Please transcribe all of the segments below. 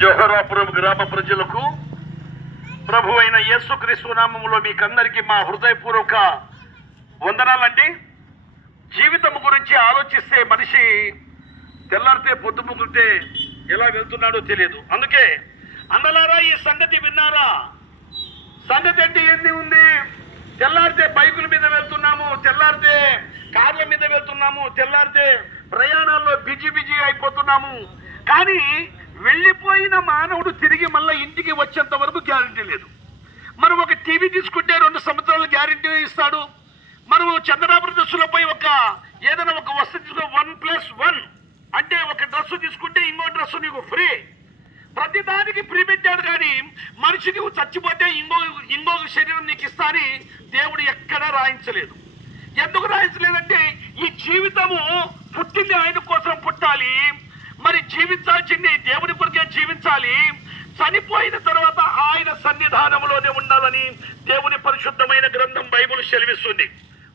జోహరాపురం గ్రామ ప్రజలకు ప్రభు అయిన యేసుక్రీస్తు నామములో మీకందరికీ మా హృదయపూర్వక వందనాలండి. జీవితం గురించి ఆలోచిస్తే మనిషి తెల్లారితే పొద్దు ఎలా వెళ్తున్నాడో తెలియదు. అందుకే అన్నలారా ఈ సంగతి విన్నారా? సంగతి అంటే ఏంది ఉంది? తెల్లారితే బైకుల మీద వెళ్తున్నాము తెల్లారితే కార్ల మీద వెళ్తున్నాము తెల్లారితే ప్రయాణాల్లో బిజీ బిజీ అయిపోతున్నాము. కానీ వెళ్ళిపోయిన మానవుడు తిరిగి మళ్ళీ ఇంటికి వచ్చేంత వరకు గ్యారంటీ లేదు. మనం ఒక టీవీ తీసుకుంటే రెండు సంవత్సరాలు గ్యారంటీ ఇస్తాడు. మనం చంద్రాపురం డ్రెస్సులో ఒక ఏదైనా ఒక వస్తువు తీసుకో వన్ ప్లస్ వన్ అంటే ఒక డ్రెస్ తీసుకుంటే ఇంకో డ్రెస్ నీకు ఫ్రీ. ప్రతి దానికి ఫ్రీ పెట్టాడు కానీ మనిషి నువ్వు చచ్చిపోతే ఇంకో ఇంకొక శరీరం నీకు ఇస్తాని దేవుడు ఎక్కడా రాయించలేదు. ఎందుకు రాయించలేదంటే ఈ జీవితము పుట్టింది ఆయన కోసం పుట్ట మరి జీవించాల్సింది దేవుని కొరికే జీవించాలి. చనిపోయిన తర్వాత ఆయన సన్నిధానంలోనే ఉండాలని దేవుని పరిశుద్ధమైన గ్రంథం బైబిల్ సెలవిస్తుంది.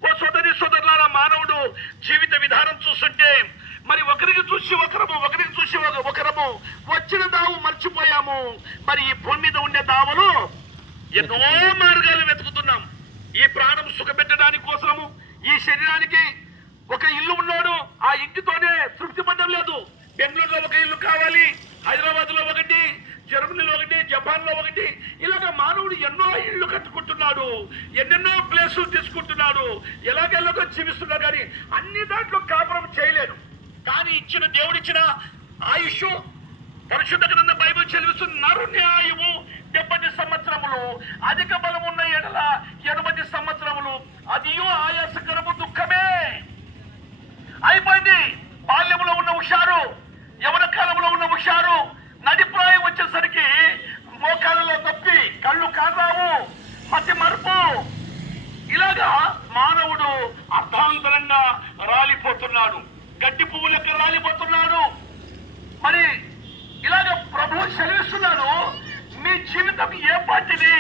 ఓ సోదరి సోదరులారా మానవుడు జీవిత విధానం చూస్తుంటే మరి ఒకరికి చూసి ఒకరము ఒకరికి చూసి ఒకరము వచ్చిన దావు మర్చిపోయాము. మరి ఈ భూమి మీద ఉండే దావులు ఎన్నో మార్గాలు వెతుకుతున్నాం. ఈ ప్రాణం సుఖపెట్టడానికి కోసము ఈ శరీరానికి ఒక ఇల్లు ఉన్నాడు ఆ ఇంటితోనే ఎన్నెన్నో ప్లేసులు తీసుకుంటున్నాడు. ఎలాగెలాగో జీవిస్తున్నాడు కానీ అన్ని దాంట్లో కాపురం చేయలేదు. కానీ ఇచ్చిన దేవుడిచ్చిన ఆయుష్ పరిశుద్ధ గ్రంథ బైబిల్ చదివిస్తున్న నరు న్యాయము డెబ్బై సంవత్సరములు అధిక బలం ఉన్న ఎడల ఎనభై సంవత్సరములు. అది ఆయాసకరము దుఃఖమే. రాలిపోతున్నాడు. గడ్డి పువ్వు లెక్క రాలిపోతున్నాడు. మరి ఇలాగ ప్రభు చదివిస్తున్నాడు మీ జీవితం ఏ పాటిది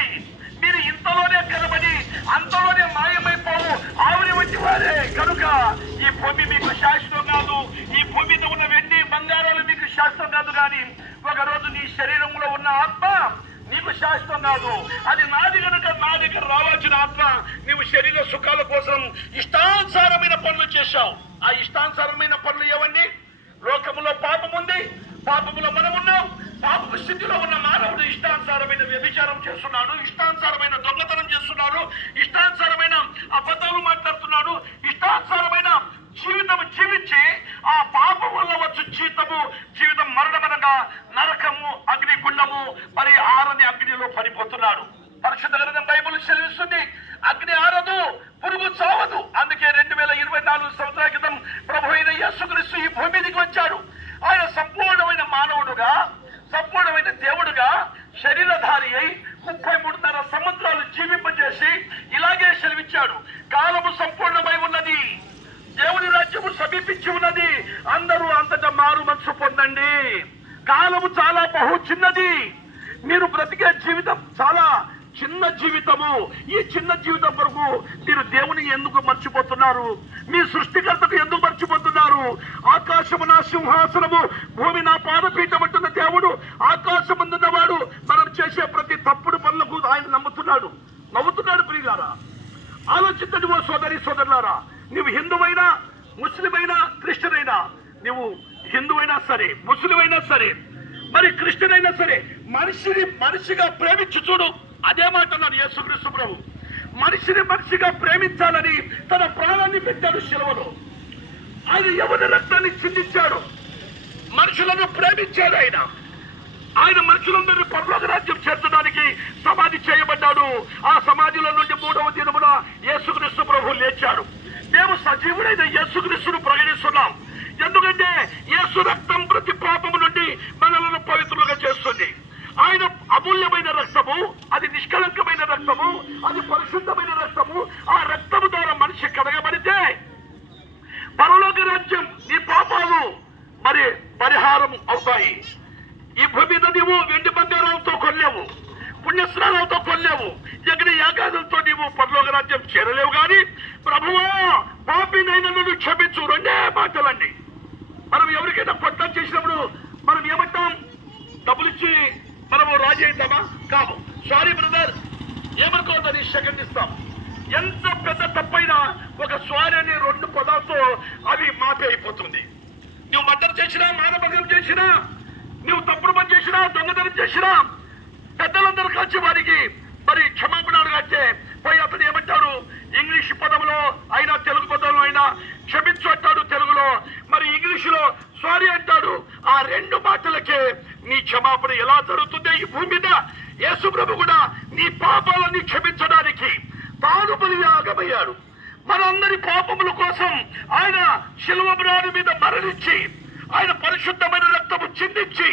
మీరు ఇంతలోనే కనబడి అంతలోనే మాయమైపోవు. ఆవిరి వంటి వారే కనుక ఈ భూమి మీకు శాశ్వతం కాదు. ఈ భూమితో ఉన్న వెండి బంగారాలు మీకు శాశ్వతం కాదు కానీ ఒక రోజు నీ శరీరంలో ఉన్న ఆత్మ నీకు శాశ్వతం కాదు. అది నాది కనుక నా దగ్గర రావాల్సిన ఆత్మ నీవు శరీర సుఖాల కోసం ఇష్టానుసారమైన పనులు చేశావు. ఆ ఇష్టానుసారమైన పనులు ఏవండి? లోకములో పాపం ఉంది పాపములో మనం ఉన్నాం పాపపు స్థితిలో ఉన్న మానవుడు ఇష్టానుసారమైన వ్యభిచారం చేస్తున్నాడు ఇష్టానుసారమైన దొంగతనం చేస్తున్నాడు ఇష్టానుసారమైన అబద్ధాలు మాట్లాడుతున్నాడు ఇష్టానుసారమైన జీవితం జీవించి ఆ పాపం వల్ల వచ్చు జీతము జీవితం మరణమనగా నరకము అగ్నిగుండము మరి ఆరని అగ్నిలో పడిపోతున్నాడు. పరిశుద్ధ గ్రంథం బైబుల్ చెల్లిస్తుంది అగ్ని ఆరదు పురుగు చావదు అందుకే రెండు వేల ఇరవై నాలుగు సంవత్సరాల క్రితం ప్రభు అయిన యేసుక్రీస్తు ఈ భూమి మీదకి వచ్చాడు ఆయన సంపూర్ణమైన మానవుడుగా సంపూర్ణమైన దేవుడుగా శరీరధారి అయి ముప్పై మూడున్నర సంవత్సరాలు జీవింపజేసి ఇలాగే సెలవిచ్చాడు. కాలము సంపూర్ణమై ఉన్నది. దేవుని రాజ్యము సమీపించి ఉన్నది. అందరూ అంతటా మారు మనసు పొందండి. కాలము చాలా బహు చిన్నది. మీరు బ్రతికే జీవితం చాలా చిన్న జీవితము ఈ చిన్న జీవితం వరకు మీరు దేవుని ఎందుకు మర్చిపోతున్నారు? మీ సృష్టికర్తకు ఎందుకు మర్చిపోతున్నారు? ఆకాశము నా సింహాసనము భూమి నా పాదపీఠం అంటున్న దేవుడు ఆకాశముందున్నవాడు. మనం చేసే ప్రతి తప్పుడు పనులకు ఆయన నమ్ముతున్నాడు. నవ్వుతున్నాడు ప్రియులారా. ఆలోచించండి ఓ సోదరి సోదరులారా. నువ్వు హిందువైనా ముస్లిం అయినా క్రిస్టియన్ అయినా నువ్వు హిందువైనా సరే ముస్లిం అయినా సరే మరి క్రిస్టియన్ అయినా సరే మనిషిని మనిషిగా ప్రేమించు చూడు. అదే మాట అన్నాడు యేసుక్రీస్తు ప్రభు. మనిషిని మనిషిగా ప్రేమించాలని తన ప్రాణాన్ని పెట్టాడు శిలవలో. ఆయన ఎవరి రక్తాన్ని చిందించాడు? మనుషులను ప్రేమించాడు ఆయన. ఆయన మనుషులందరినీ పర్లోక రాజ్యం చేర్చడానికి సమాధి చేయబడ్డాడు. ఆ సమాధిలో నుండి మూడవ దినమున యేసుక్రీస్తు ప్రభు లేచాడు. మేము సజీవుడైన యేసుక్రీస్తును ప్రకటిస్తున్నాం. ఎందుకంటే యేసు రక్తం ప్రతి పాపము నుండి మనలను పవిత్రులుగా చేస్తుంది. ఆయన అమూల్యమైన రక్తము అది నిష్కలంకమైన రక్తము అది పరిశుద్ధమైన రక్తము. ఆ రక్తము ద్వారా మనిషి కడగబడితే పరలోక రాజ్యం నీ పాపాలు మరి పరిహారం అవుతాయి. ఈ భూమి మీద నీవు వెండి బంగారాలతో కొల్లేవు పుణ్యస్నానాలతో కొల్లేవు యజ్ఞ యాగాదులతో నీవు పరలోక రాజ్యం చేరలేవు కానీ ప్రభువా పాపినైనా నన్ను క్షమించు రెండే మాటలండి. మనం ఎవరికైనా పొట్టం చేసినప్పుడు మనం ఏమంటాం? డబ్బులు ఇచ్చి మనము రాజీ అవుతామా కాదు. సారీ బ్రదర్ ఏమనుకోవద్దని సెకండ్ ఇస్తాం ఎంత పెద్ద తప్పైనా ఒక స్వారీ అనే రెండు పదాలతో అవి మాపి అయిపోతుంది. నువ్వు మర్డర్ చేసినా మానభంగం చేసినా నువ్వు తప్పుడు పని చేసినా దొంగతనం చేసినా పెద్దలందరూ కలిసి వారికి మరి క్షమాపణ అడగచ్చే పోయి అతను ఏమంటాడు? ఇంగ్లీష్ పదంలో అయినా తెలుగు పదంలో అయినా క్షమించు అంటాడు తెలుగులో. మరి ఇంగ్లీషులో సారీ అంటాడు. ఆ రెండు మాటలకే నీ క్షమాపణ ఎలా జరుగుతుందో ఈ భూమి మీద యేసుప్రభు కూడా నీ పాపాలని క్షమించడానికి తాను బలియాగమయ్యాడు మనందరి పాపముల కోసం ఆయన శిలువబ్రాడు మీద మరణించి ఆయన పరిశుద్ధమైన రక్తము చిందించి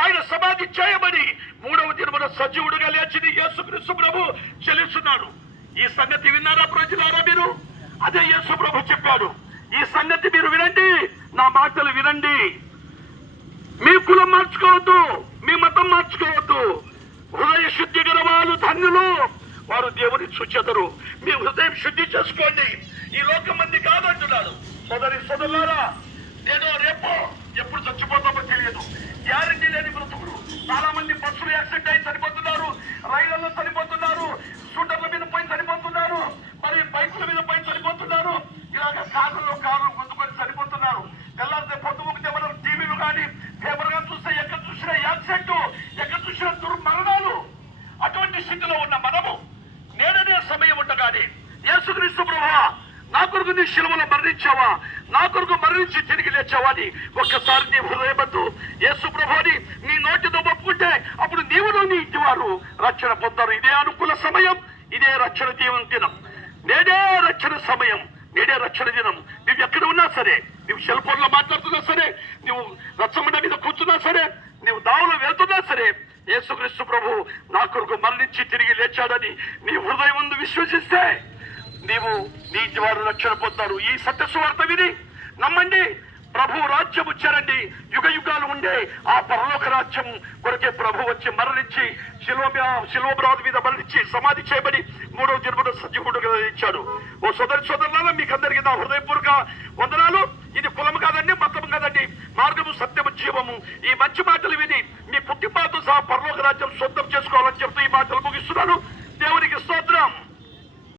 ఆయన సమాధి చేయబడి మూడవ దినమున సజీవుడుగా లేచింది యేసుక్రీస్తు ప్రభు చెల్లిస్తున్నాడు. ఈ సంగతి విన్నారా ప్రజలారా మీరు? అదే యేసు ప్రభు చెప్పాడు. ఈ సంగతి మీరు వినండి నా మాటలు వినండి. మీ కులం మార్చుకోవద్దు మీ మతం మార్చుకోవద్దు. హృదయ శుద్ధి గల వాళ్ళు ధన్యులు. వారు దేవుని చూచెదరు మీ హృదయం శుద్ధి చేసుకోండి. ఈ లోకం మంది కాదంటున్నాడు. సోదరి సోదరులారా నేను రేపో ఎప్పుడు చచ్చిపోతామో తెలియదు. గ్యారంటీ లేని బ్రతుకులు. చాలా మంది బస్సులు యాక్సిడెంట్ అయి చనిపోతున్నారు రైళ్ళలో చనిపోతున్నారు స్కూటర్ల మీద పోయి చనిపోతున్నారు మరి బైకుల మీద పోయి చనిపోతున్నారు ఇలాగ కార్లలో కార్లు గుద్దుకొని చనిపోతున్నారు తెల్లారితే పొద్దుముకితే మనం టీవీలు కానీ పేపర్గా చూస్తే ఎక్కడ చూసినా యాక్సిడెంట్ ఎక్కడ చూసినా దుర్మరణాలు అటువంటి స్థితిలో ఉన్న మనము నేడనే సమయం ఉండగానే యేసుక్రీస్తు ప్రభువా నా కొరకు నీ శిలువలో నా కొరకు మరణించి తిరిగి లేచావా అని ఒక్కసారి నీ హృదయబద్దు యేసు ప్రభుని నీ నోటితో ఒప్పుకుంటే అప్పుడు నీవును నీ ఇంటివారు. రక్షణ పొందారు. ఇదే అనుకూల సమయం. ఇదే రక్షణ దీవం దినం. నేడే రక్షణ సమయం. నేడే రక్షణ దినం. నువ్వు ఎక్కడ ఉన్నా సరే నువ్వు సెల్ ఫోన్లో మాట్లాడుతున్నా సరే నువ్వు రచ్చమండ మీద కూర్చున్నా సరే నువ్వు దావులో వెళ్తున్నా సరే యేసుక్రీస్తు ప్రభు నా కొరకు మరణించి తిరిగి లేచాడని నీ హృదయం ముందు విశ్వసిస్తే నీవు నీ వారు రక్షణ పొందుతారు ఈ సత్య సువార్త విని నమ్మండి ప్రభు రాజ్యం వచ్చారండి యుగ యుగాలు ఉండే ఆ పరలోక రాజ్యం కొరకే ప్రభు వచ్చి మరణించి శిల్వ శిల్వబ్రాదు మీద మరణించి సమాధి చేయబడి మూడవ జన్మలో సజీవుడుగా ఇచ్చాడు ఓ సోదరి సోదరులారా మీకు అందరికీ నా హృదయపూర్వక వందనాలు. ఇది కులం కాదండి మతం కాదండి మార్గము సత్యము జీవము. ఈ మంచి మాటలు విని మీ పుట్టిపాతో సహా పరలోక రాజ్యం సొంతం చేసుకోవాలని చెప్తూ ఈ మాటలు ముగిస్తున్నారు దేవునికి సోద్రం